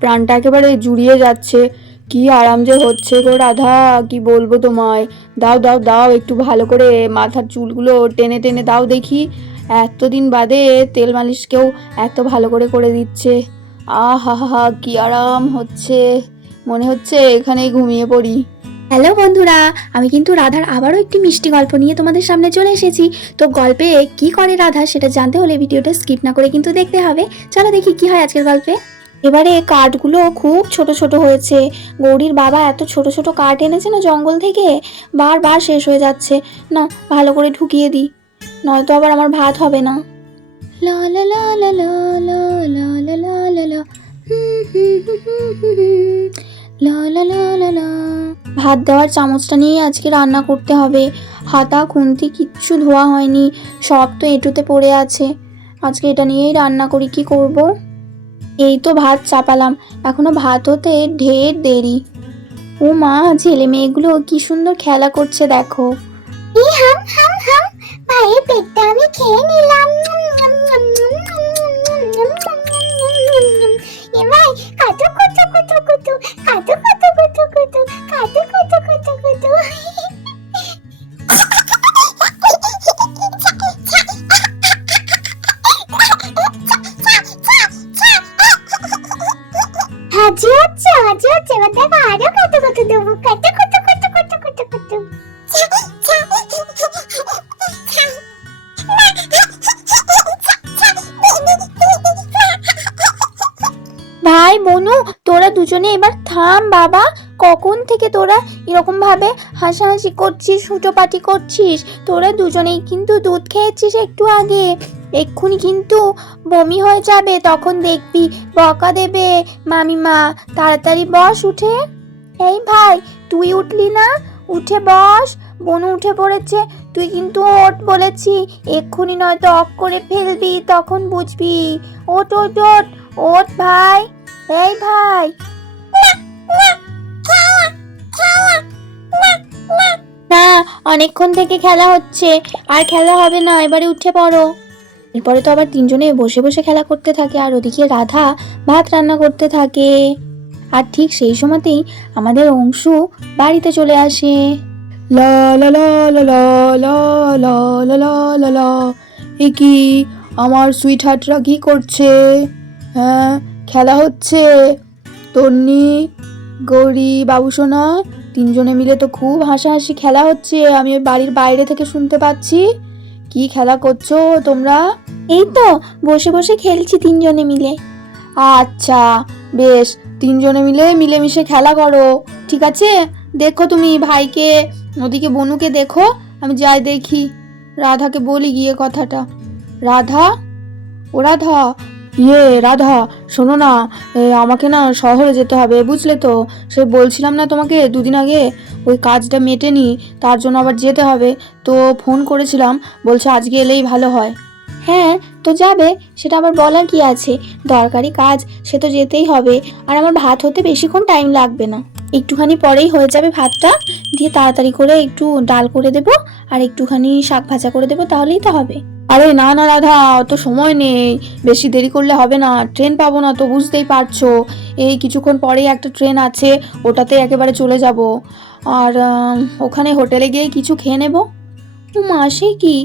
প্রাণটা একেবারে জুড়িয়ে যাচ্ছে। কি আরাম যে হচ্ছে গো রাধা, কি বলবো তোমায়। দাও দাও দাও, একটু ভালো করে মাথার চুলগুলো টেনে টেনে দাও দেখি। এতদিন বাদে তেল মালিশ কেউ এত ভালো করে করে দিচ্ছে। হা হা, কি আরাম হচ্ছে, মনে হচ্ছে এখানেই ঘুমিয়ে পড়ি। হ্যালো বন্ধুরা, আমি কিন্তু রাধার আবারও একটি মিষ্টি গল্প নিয়ে তোমাদের সামনে চলে এসেছি। তো গল্পে কি করে রাধা সেটা জানতে হলে ভিডিওটা স্কিপ না করে কিন্তু দেখতে হবে। চলো দেখি কি হয় আজকের গল্পে। এবারে কাঠগুলো খুব ছোট ছোট হয়েছে। গৌরীর বাবা এত ছোট ছোট কাঠ এনেছে না জঙ্গল থেকে, বারবার শেষ হয়ে যাচ্ছে। না, ভালো করে ঢুকিয়ে দিই, নয়তো আবার আমার ভাত হবে না। লা লা লা লা লা লা লা লা লা লা লা লা লা লা লা লা। ভাত দেওয়ার চামচটা নিয়ে আজকে রান্না করতে হবে। হাতা খুন্তি কিচ্ছু ধোয়া হয়নি, সব তো এঁটুতে পড়ে আছে। আজকে এটা নিয়েই রান্না করি, কি করব। এই তো ভাত চাপালাম, এখনো ভাত হতে ঢের দেরি। ও মা, ছেলে মেয়েগুলো কি সুন্দর খেলা করছে দেখো। হাম হাম হাম, ভাইয়ের পেটটা আমি খেয়ে নিলাম। এবার কাটু কুটু কুটু কুটু, কাটু কুটু কুটু কুটু, কাটু কুটু কুটু কুটু। হাজি হচ্ছে, হাজি হচ্ছে, এবার দেখো আরো কাটু কুটু দেবো, কাটু কুটু কুটু কুটু কুটু কুটু। ভাই বনু, তোরা দুজনে এবার থাম বাবা। কখন থেকে তোরা এরকম ভাবে হাসাহাসি করছিস, হুটোপাটি করছিস? তোরা দুজনেই কিন্তু দুধ খেয়েছিস একটু আগে, এক্ষুনি কিন্তু বমি হয়ে যাবে, তখন দেখবি বকা দেবে মামিমা। তাড়াতাড়ি বস উঠে। এই ভাই, তুই উঠলি না? উঠে বস। বনু উঠে পড়েছে, তুই কিন্তু ওঠ বলেছি এক্ষুনি, নয়তো অফ করে ফেলবি, তখন বুঝবি। ওঠ ওঠ ওঠ ওঠ ভাই। এই ভাই। না, অনেকক্ষণ থেকে খেলা হচ্ছে, আর খেলা হবে না, এবারে উঠে পড়ো। এরপরে তো আবার তিনজনে বসে বসে খেলা করতে থাকে, আর ওদিকে রাধা ভাত রান্না করতে থাকে। আর ঠিক সেই সময়তেই আমাদের অংশু বাড়িতে চলে আসে। লা লা লা লা লা লা লা লা লা লা লা। এ কি, আমার সুইট হার্টরা কি করছে? হ্যাঁ, খেলা হচ্ছে। তন্নি, গৌরী, বাবুসোনা তিনজনে মিলে তো খুব হাসাহাসি খেলা হচ্ছে, আমি ওই বাড়ির বাইরে থেকে শুনতে পাচ্ছি। কি খেলা করছো তোমরা? এই তো বসে বসে খেলছি তিনজনে মিলে। আচ্ছা, বেশ, তিনজনে মিলে মিলেমিশে খেলা করো, ঠিক আছে। দেখো তুমি ভাইকে, ওদিকে বনুকে দেখো, আমি যাই দেখি। রাধাকে বলি গিয়ে কথাটা। রাধা, ও রাধা, রাধা, শোনো না, আমাকে না শহরে যেতে হবে, বুঝলে তো। সে বলছিলাম না তোমাকে দুদিন আগে, ওই কাজটা মেটেনি, তার জন্য আবার যেতে হবে। তো ফোন করেছিলাম, বলছে আজকে এলেই ভালো হয়। হ্যাঁ, তো যাবে, সেটা আবার বলার কি আছে। দরকারি কাজ, সে তো যেতেই হবে। আর আমার ভাত হতে বেশিক্ষণ টাইম লাগবে না, একটুখানি পরেই হয়ে যাবে ভাতটা। দিয়ে তাড়াতাড়ি করে একটু ডাল করে দেব, আর একটুখানি শাক ভাজা করে দেবো, তাহলেই তো হবে। আরে না না রাধা, অত সময় নেই, বেশি দেরি করলে হবে না, ট্রেন পাবো না তো, বুঝতেই পারছো। এই কিছুক্ষণ পরেই একটা ট্রেন আছে, ওটাতে একেবারে চলে যাব। আর ওখানে হোটেলে গিয়ে কিছু খেয়ে নেবো। মাসে কি,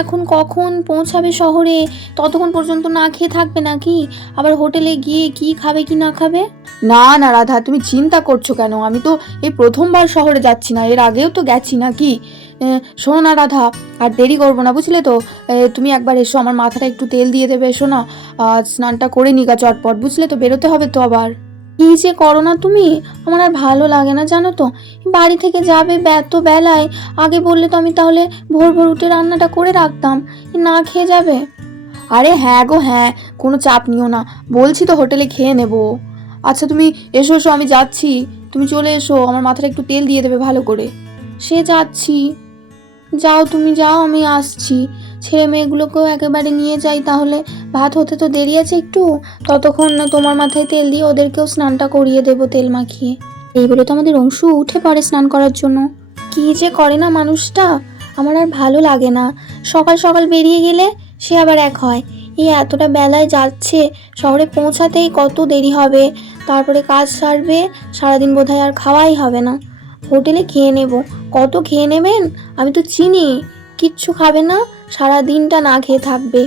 এখন কখন পৌঁছাবে শহরে? ততক্ষণ পর্যন্ত না খেয়ে থাকবে নাকি? আবার হোটেলে গিয়ে কি খাবে কি না খাবে? না না রাধা, তুমি চিন্তা করছো কেন? আমি তো এই প্রথমবার শহরে যাচ্ছি না, এর আগেও তো গেছি নাকি। শোনো না রাধা, আর দেরি করবো না, বুঝলে তো। তুমি একবার এসো, আমার মাথাটা একটু তেল দিয়ে দেবে, এসো না। স্নানটা করে নিগা চটপট, বুঝলে তো, বেরোতে হবে তো আবার। কি যে করো না তুমি, আমার আর ভালো লাগে না জানো তো। বাড়ি থেকে যাবে এত বেলায়, আগে বললে তো আমি তাহলে ভোর ভোর উঠে রান্নাটা করে রাখতাম। না খেয়ে যাবে? আরে হ্যাঁ গো হ্যাঁ, কোনো চাপ নিও না, বলছি তো হোটেলে খেয়ে নেবো। আচ্ছা তুমি এসো এসো, আমি যাচ্ছি, তুমি চলে এসো, আমার মাথাটা একটু তেল দিয়ে দেবে ভালো করে। সে যাচ্ছি, যাও তুমি যাও, আমি আসছি। ছেলে মেয়েগুলোকেও একেবারে নিয়ে যাই, তাহলে ভাত হতে তো দেরি আছে একটু, ততক্ষণ না তোমার মাথায় তেল দিয়ে ওদেরকেও স্নানটা করিয়ে দেবো তেল মাখিয়ে। এই বলে তো আমাদের অংশু উঠে পড়ে স্নান করার জন্য। কি যে করে না মানুষটা, আমার আর ভালো লাগে না। সকাল সকাল বেরিয়ে গেলে সে আবার এক হয়, এই এতটা বেলায় যাচ্ছে, শহরে পৌঁছাতেই কত দেরি হবে, তারপরে কাজ সারবে, সারাদিন বোধহয় আর খাওয়াই হবে না। হোটেলে খেয়ে নেব। কত খেয়ে নেবেন? আমি তো চিনি কিচ্ছু খাবে না, সারা দিনটা না খেয়ে থাকবে।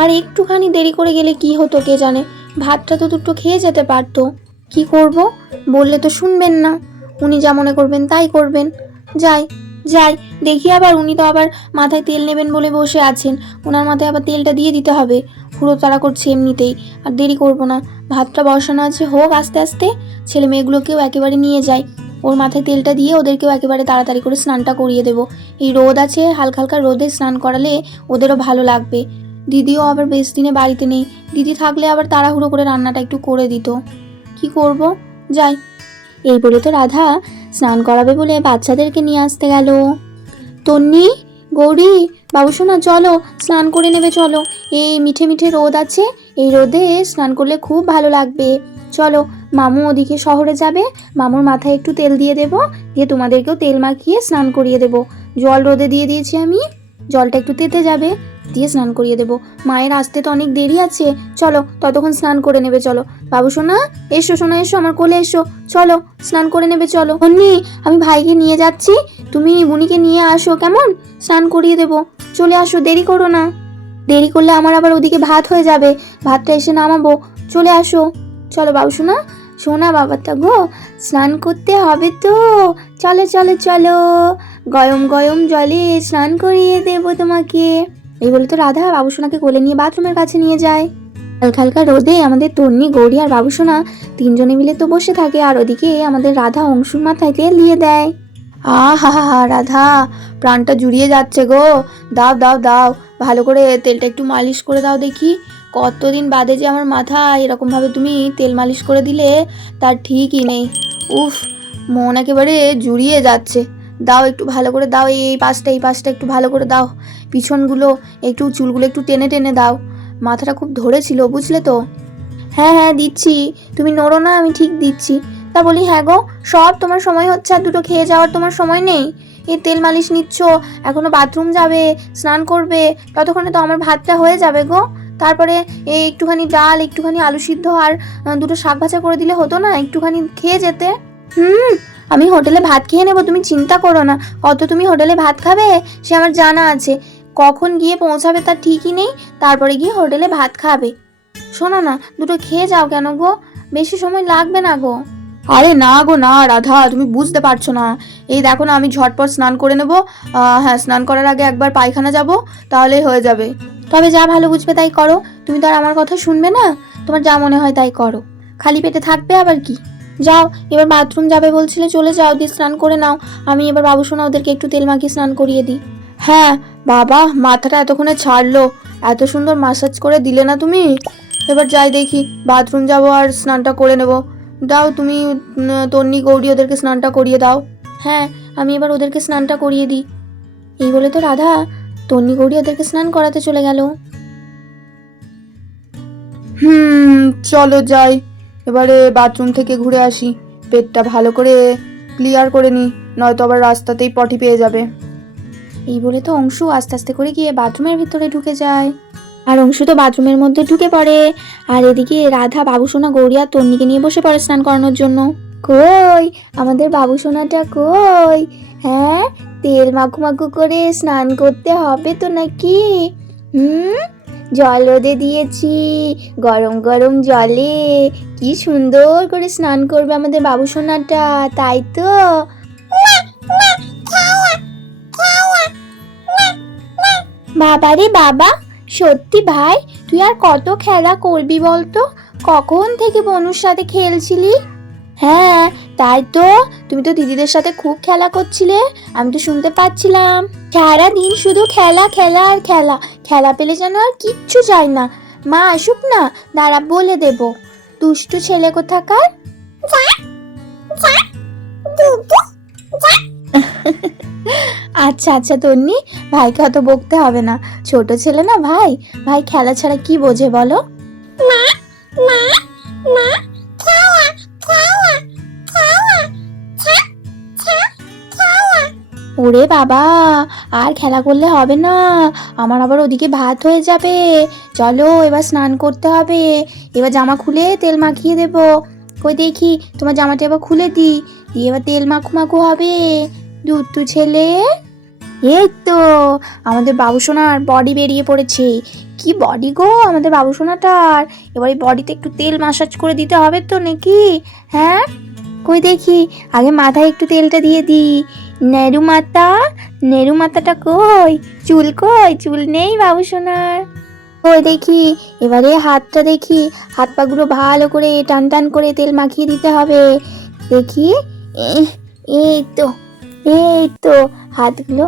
আর একটুখানি দেরি করে গেলে কি হতো কে জানে, ভাতটা তো দুটো খেয়ে যেতে পারতো। কি করব, বললে তো শুনবেন না, উনি যা মনে করবেন তাই করবেন। যাই যাই দেখি, আবার উনি তো আবার মাথায় তেল নেবেন বলে বসে আছেন, ওনার মাথায় আবার তেলটা দিয়ে দিতে হবে। হুড়ো তাড়া করছে এমনিতেই, আর দেরি করব না। ভাতটা বসানো আছে, হোক আস্তে আস্তে, ছেলে মেয়েগুলোকেও একেবারে নিয়ে যাই, ওর মাথায় তেলটা দিয়ে ওদেরকেও একেবারে তাড়াতাড়ি করে স্নানটা করিয়ে দেবো। এই রোদ আছে, হালকা হালকা রোদে স্নান করালে ওদেরও ভালো লাগবে। দিদিও আবার বেশ দিনে বাড়িতে নেই, দিদি থাকলে আবার তাড়াহুড়ো করে রান্নাটা একটু করে দিত। কি করব, যাই। এই বলে তো রাধা স্নান করাবে বলে বাচ্চাদেরকে নিয়ে আসতে গেল। তন্নি, গৌরী, বাবু সোনা চলো, স্নান করে নেবে চলো। এই মিঠে মিঠে রোদ আছে, এই রোদে স্নান করলে খুব ভালো লাগবে। চলো, মামু ওদিকে শহরে যাবে, মামুর মাথায় একটু তেল দিয়ে দেবো, দিয়ে তোমাদেরকেও তেল মাখিয়ে স্নান করিয়ে দেবো। জল রোদে দিয়ে দিয়েছি আমি, জলটা একটু তেতে যাবে, দিয়ে স্নান করিয়ে দেবো। মায়ের আসতে তো অনেক দেরি আছে, চলো ততক্ষণ স্নান করে নেবে চলো। বাবু সোনা, এসো সোনা, এসো আমার কোলে এসো, চলো স্নান করে নেবে চলো। অন্নি, আমি ভাইকে নিয়ে যাচ্ছি, তুমি বুনিকে নিয়ে আসো কেমন, স্নান করিয়ে দেবো। চলে আসো, দেরি করো না, দেরি করলে আমার আবার ওদিকে ভাত হয়ে যাবে, ভাতটা এসে নামাবো। চলে আসো, চলো বাবু সোনা, সোনা বাবাটা গো, স্নান করতে হবে তো, চলো চলো চলো, গরম গরম জলে স্নান করিয়ে দেবো তোমাকে। এই বলে তো রাধা বাবুসোনাকে কোলে নিয়ে বাথরুমের কাছে নিয়ে যায়। হালকা হালকা রোদে আমাদের তন্নি, গৌরী আর বাবুসোনা তিনজনে মিলে তো বসে থাকে, আর ওদিকে আমাদের রাধা অংশুর মাথায় তেল দিয়ে দেয়। হা হা রাধা, প্রাণটা জুড়িয়ে যাচ্ছে গো, দাও দাও দাও, ভালো করে তেলটা একটু মালিশ করে দাও দেখি। কতদিন বাদে যে আমার মাথায় এরকমভাবে তুমি তেল মালিশ করে দিলে তার ঠিকই নেই। উফ, মন একেবারে জুড়িয়ে যাচ্ছে। দাও একটু ভালো করে দাও, এই পাশটা একটু ভালো করে দাও, পিছনগুলো একটু, চুলগুলো একটু টেনে টেনে দাও, মাথাটা খুব ধরেছিল বুঝলে তো। হ্যাঁ হ্যাঁ দিচ্ছি, তুমি নড়ো না, আমি ঠিক দিচ্ছি। তা বলি হ্যাঁ গো, সব তোমার সময় হচ্ছে আর দুটো খেয়ে যাওয়ার তোমার সময় নেই। এই তেল মালিশ নিচ্ছ, এখনো বাথরুম যাবে, স্নান করবে, ততক্ষণে তো আমার ভাতটা হয়ে যাবে গো। তারপরে এই একটুখানি ডাল, একটুখানি আলু সিদ্ধ আর দুটো শাক ভাজা করে দিলে হতো না, একটুখানি খেয়ে যেতে। আমি হোটেলে ভাত খেয়ে নেবো, তুমি চিন্তা করো না। কত তুমি হোটেলে ভাত খাবে সে আমার জানা আছে, কখন গিয়ে পৌঁছাবে তার ঠিকই নেই, তারপরে গিয়ে হোটেলে ভাত খাবে। শোনো না, দুটো খেয়ে যাও কেন গো, বেশি সময় লাগবে না গো। আরে না গো না রাধা, তুমি বুঝতে পারছো না, এই দেখো না আমি ঝটপট স্নান করে নেবো। হ্যাঁ, স্নান করার আগে একবার পায়খানা যাব, তাহলেই হয়ে যাবে। তবে যা ভালো বুঝবে তাই করো, তুমি তো আর আমার কথা শুনবে না, তোমার যা মনে হয় তাই করো, খালি পেটে থাকবে আবার কি। যাও, এবার বাথরুম যাবে বলছিলে, চলে যাও, দিয়ে স্নান করে নাও। আমি এবার বাবুসোনা ওদেরকে একটু তেল মাখিয়ে স্নান করিয়ে দিই। হ্যাঁ বাবা, মাথাটা এতক্ষণে ছাড়লো, এত সুন্দর মাসাজ করে দিলে না তুমি। এবার যাই দেখি, বাথরুম যাব আর স্নানটা করে নেব। দাও তুমি তন্নি, গৌরী ওদেরকে স্নানটা করিয়ে দাও। হ্যাঁ, আমি এবার ওদেরকে স্নানটা করিয়ে দিই। এই বলে তো রাধা তন্নি, গৌরী ওদেরকে স্নান করাতে চলে গেল। চলো যাই, এবারে বাথরুম থেকে ঘুরে আসি, পেটটা ভালো করে ক্লিয়ার করে নি, নয়তো আবার রাস্তাতেই পটি পেয়ে যাবে। এই বলে তো অংশু আস্তে আস্তে করে গিয়ে বাথরুমের ভিতরে ঢুকে যায়, আর অংশু তো বাথরুমের মধ্যে ঢুকে পড়ে, আর এদিকে রাধা বাবুসোনা, গৌরী আর তন্নিকে নিয়ে বসে পড়ে স্নান করানোর জন্য। কই আমাদের বাবুসোনাটা কই? হ্যাঁ, তেল মাখু মাখু করে স্নান করতে হবে তো নাকি? জল রোদে দিয়েছি, গরম গরম জলে কি সুন্দর করে স্নান করবে আমাদের বাবুসোনাটা, তাই তো? বাবা রে বাবা, সত্যি ভাই, তুই আর কত খেলা করবি বলতো? কখন থেকে বনুর সাথে খেলছিলি? হ্যাঁ তাই তো, তুমি তো দিদিদের সাথে খুব খেলা করছিলে, আমি তো শুনতে পাচ্ছিলাম। সারাদিন শুধু খেলা খেলা আর খেলা, খেলা পেলে যেন আর কিচ্ছু চাই না। মা আসুক না, দাঁড়া বলে দেব। দুষ্টু ছেলে কোথাকার। আচ্ছা আচ্ছা তন্নি, ভাইকে অত বকতে হবে না, ছোট ছেলে না ভাই, ভাই খেলা ছাড়া কি বোঝে বলো। ওরে বাবা, আর খেলা করলে হবে না, আমার আবার ওদিকে ভাত হয়ে যাবে। চলো এবার স্নান করতে হবে, এবার জামা খুলে তেল মাখিয়ে দেব। কই দেখি তোমার জামাটা এবার খুলে দিই, দিয়ে এবার তেল মাখু মাখু হবে। দুধটু ছেলে, এই তো আমাদের বাবুসোনার বডি বেরিয়ে পড়েছে। কি বডি গো আমাদের বাবুসোনাটার, এবার এই বডিতে একটু তেল মাসাজ করে দিতে হবে তো নাকি? হ্যাঁ কই দেখি, আগে মাথায় একটু তেলটা দিয়ে দিই। নেরু মাথা, নেরু মাথাটা কই, কই চুল নেই বাবুসোনার। কই দেখি, এবারে হাতটা দেখি, হাত পাগুলো ভালো করে টান টান করে তেল মাখিয়ে দিতে হবে। দেখি, এই তো, এই তো হাতগুলো।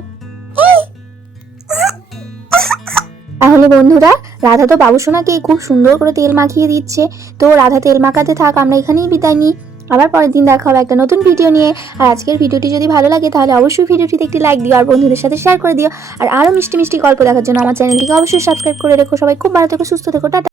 তাহলে বন্ধুরা, রাধা তো বাবুসোনাকে খুব সুন্দর করে তেল মাখিয়ে দিচ্ছে। তো রাধা তেল মাখাতে থাক, আমরা এখানেই বিদায় নিই। আবার পরের দিন দেখা হবে একটা নতুন ভিডিও নিয়ে। আর আজকের ভিডিওটি যদি ভালো লাগে তাহলে অবশ্যই ভিডিওটিতে একটি লাইক দিও আর বন্ধুদের সাথে শেয়ার করে দিও। আর আরও মিষ্টি মিষ্টি গল্প দেখার জন্য আমার চ্যানেলটিকে অবশ্যই সাবস্ক্রাইব করে রেখো। সবাই খুব ভালো থেকো, সুস্থ থেকো, টাটা।